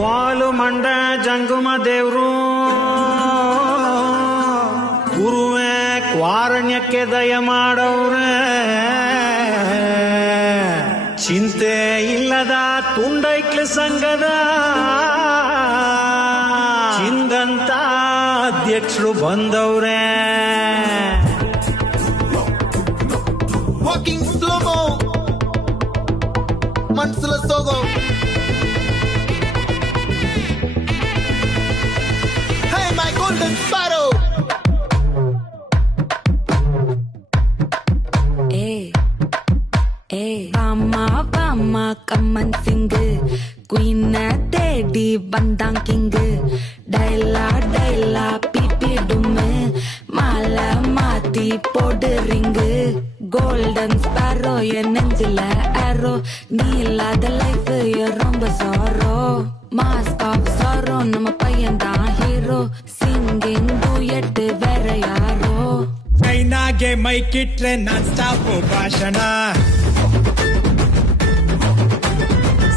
ವಾಲು ಮಂಡ ಜಂಗುಮ ದೇವ್ರು ಗುರುವೇ ಕ್ವಾರಣ್ಯಕ್ಕೆ ದಯ ಮಾಡವ್ರೆ. ಚಿಂತೆ ಇಲ್ಲದ ತುಂಡೈಕ್ಲ ಸಂಘದ ಚಿಂದಂತ ಅಧ್ಯಕ್ಷರು ಬಂದವ್ರೆ. ವಾಕಿಂಗ್ ಸ್ಲೋಮೋ ಮನ್ಸುಲ ಸೋಗೋ. Hey my golden sparrow. Vama kaman sing queen teddy bandang king daila pipi dum mala mati pod ring golden sparrow ye nenjila arrow neela the life ye romba sorrow mask of sorrow nama payanda hero singing duet vera yaro ಕೈನಾಗೆ ಮೈಕಿಟ್ರೆ non stop ಭಾಷಣ,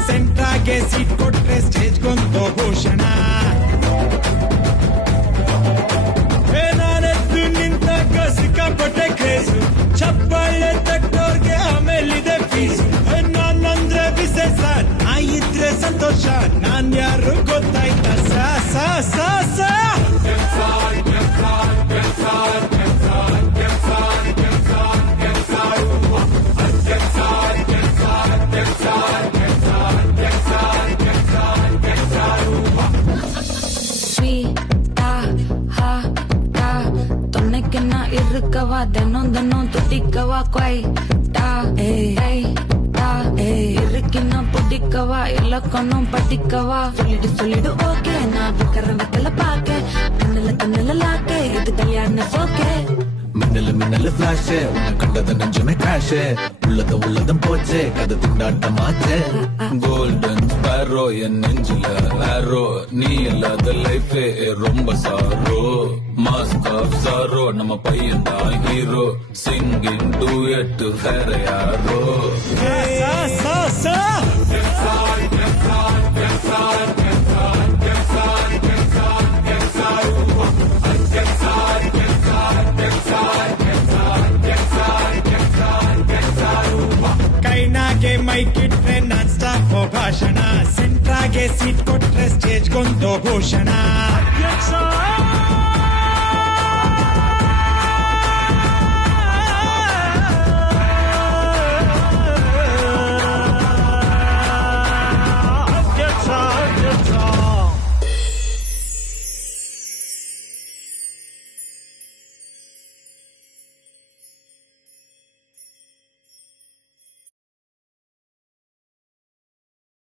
ಸೆಂಟ್ರಾಗೆ seat ಕೊಟ್ರೆ stage ಗೊಂದು ಭೂಷಣ. ನಾನೆದ್ದು ನಿಂತಾಗ ಸಿಕ್ಕಾಪಟ್ಟೆ craze, ಚಪ್ಪಾಳೆ ತಟ್ಟೋರ್ಗೆ ಆಮೇಲಿದೆ fees. ನಾನಂದ್ರೆ ವಿಶೇಷ, ನಾ ಇದ್ರೆ ಸಂತೋಷ, ನಾನ್ ಯಾರು ಗೊತ್ತಾಯ್ತ ಸಾ ಸಾ ಸಾ ಸಾ. இருக்கவா தினம் தினம் துடிக்கவா கொய் டா இருக்கினா புடிக்கவா இலக்கணம் படிக்கவா சொல்லிடு ஓகே நான் விக்கிற வெத்தல பாக்க கண்ணுல லாக்க இது கல்யாண சோக்கே. மின்னலு ஃபிளாஷ் உன்னை கண்டத நெஞ்சமே கிராஷ் உள்ளதும் போச்சே கதை திண்டாட்டமாச்சே. கோல்டன் ஸ்பாரோ என் நெஞ்சில ஆரோ நீ இல்லாத லைஃபே ரொம்ப சாரோ. மாஸ்க் ஆஃப் சாரோ நம்ம பையன் தான் ஹீரோ சிங்கிங் டூயட் வேற யாரோ. ಕೈನಾಗೆ ಮೈಕಿಟ್ರೆ ನಾನ್ ಸ್ಟಾಪ್ ಭಾಷಣ, ಸೆಂಟ್ರಾಗೆ ಸೀಟ್ ಕೊಟ್ರೆ ಸ್ಟೇಜ್ ಗೊಂದು ಭೂಷಣ.